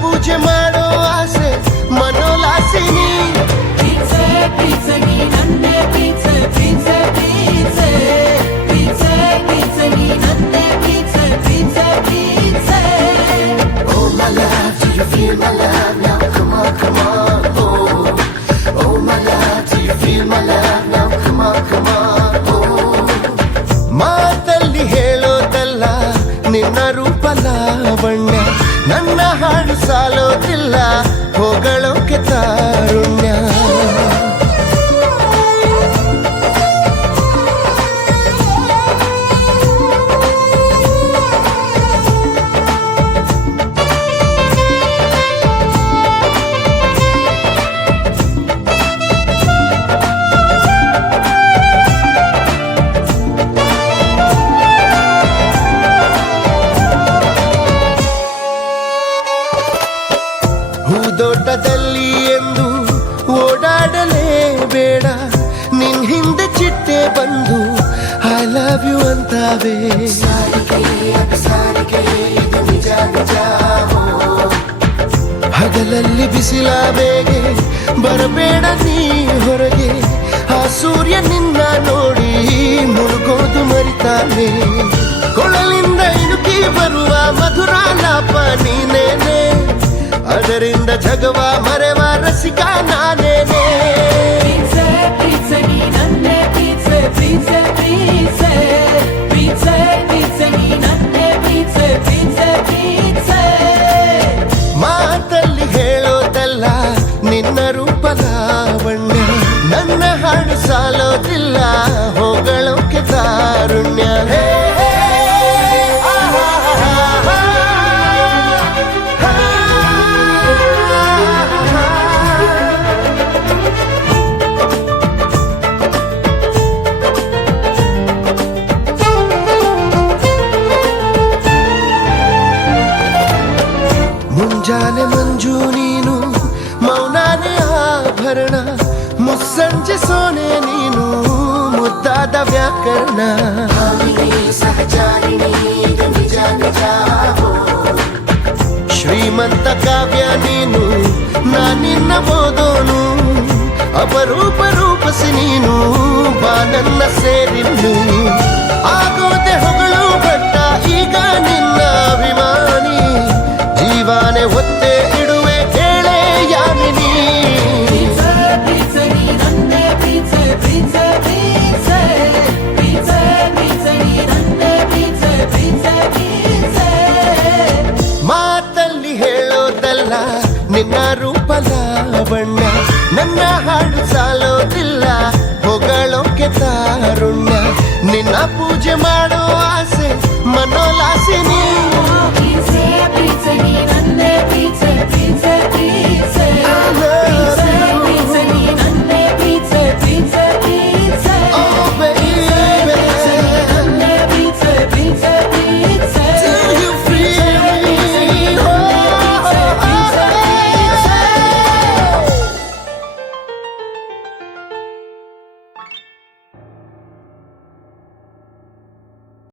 ಪೂಜೆ ಮಾಡೋ ಆಸೆ ಮನೋಲಾಸಿನಿ. ಪ್ರೀತ್ಸೆ ಪ್ರೀತ್ಸೆ ನೀ ನನ್ನೆ ಪ್ರೀತ್ಸೆ ಪ್ರೀತ್ಸೆ ಪ್ರೀತ್ಸೆ ಪ್ರೀತ್ಸೆ ಪ್ರೀತ್ಸೆ ನೀ ನನ್ನೆ ಪ್ರೀತ್ಸೆ ಪ್ರೀತ್ಸೆ ಪ್ರೀತ್ಸೆ. Oh my love, do you feel my love now? Come on, come on. Oh my love, do you feel my love now? Come on, come on. ಮಾತಲ್ಲಿ ಹೇಳೋದಲ್ಲ ನಿನ್ನ ರೂಪ ಲಾವಣ್ಯ, ನನ್ನ ಹಾಡು ಸಾಲೋದಿಲ್ಲ ಹೊಗಳೋಕೆ ತಾರುಣ್ಯ. ಹೂದೋಟದಲ್ಲಿ ಎಂದು ಓಡಾಡಲೇಬೇಡ, ನಿನ್ ಹಿಂದೆ ಚಿಟ್ಟೆ ಬಂದು ಐ ಲವ್ ಯು ಅಂತಾವೆ. ಹಗಲಲ್ಲಿ ಬಿಸಿಲ ಬೇಗೆ ಬರಬೇಡ ನೀ ಹೊರಗೆ, ಆ ಸೂರ್ಯ ನಿನ್ನ ನೋಡಿ ಮುಳುಗೋದು ಮರಿತಾನೆ. ಕೊಳಲಿಂದ ಇಣುಕಿ ಬರುವ ಮಧುರ ಲಾಪ ನೀನೇನೆ, ಅದರಿಂದ ಜಗವ ಮರೆವ ರಸಿಕ ನಾನೇನೆ. ಪ್ರೀತ್ಸೆ ಪ್ರೀತ್ಸೆ ನೀ ನನ್ನೆ ಪ್ರೀತ್ಸೆ ಪ್ರೀತ್ಸೆ ಪ್ರೀತ್ಸೆ ಪ್ರೀತ್ಸೆ ಪ್ರೀತ್ಸೆ ನೀ ನನ್ನೆ ಪ್ರೀತ್ಸೆ ಪ್ರೀತ್ಸೆ ಪ್ರೀತ್ಸೆ. ಮಾತಲ್ಲಿ ಹೇಳೋದಲ್ಲ ನಿನ್ನ ರೂಪ ಲಾವಣ್ಯ, ನನ್ನ ಹಾಡು ಸಾಲೋದಿಲ್ಲ ಹೊಗಳೋಕೆ ತಾರುಣ್ಯ. ಮುಂಜಾನೆ ಮಂಜು ನೀನು, ಮೌನಾನೆ ಆಭರಣ, ಮುಸ್ಸಂಜೆ ಸೋನೆ ನೀನು, ಮುದ್ದಾದ ವ್ಯಾಕರಣ. ಶ್ರೀಮಂತ ಕಾವ್ಯ ನೀನು, ನಾನಿನ್ನ ಓದೋನು, ಅಪರೂಪ ರೂಪಸಿ ನೀನು, ಬಾ ನನ್ನ ಸೇರಿನ್ನು. ಆಗೋದೆ ಹೊಗಳು ಬಟ್ಟ ಈಗ ನಿನ್ನ ಅಭಿಮಾನಿ, ಜೀವಾನೆ ಒತ್ತೆ ಇಡುವೆ ಕೇಳೆ ಯಾಮಿನಿ. ಪ್ರೀತ್ಸೆ ಪ್ರೀತ್ಸೆ ನೀ ನನ್ನೆ ಪ್ರೀತ್ಸೆ ಪ್ರೀತ್ಸೆ ಪ್ರೀತ್ಸೆ ಪ್ರೀತ್ಸೆ ಪ್ರೀತ್ಸೆ ನೀ ನನ್ನೆ ಪ್ರೀತ್ಸೆ ಪ್ರೀತ್ಸೆ ಪ್ರೀತ್ಸೆ. ಮಾತಲ್ಲಿ ಹೇಳೋದಲ್ಲ ನಿನ್ನ ರೂಪ ಲಾವಣ್ಯ, ನನ್ನ ಹಾಡು ಸಾಲೋದಿಲ್ಲ ಹೊಗಳೋಕೆ ತಾರುಣ್ಯ. ನಿನ್ನ ಪೂಜೆ ಮಾಡೋ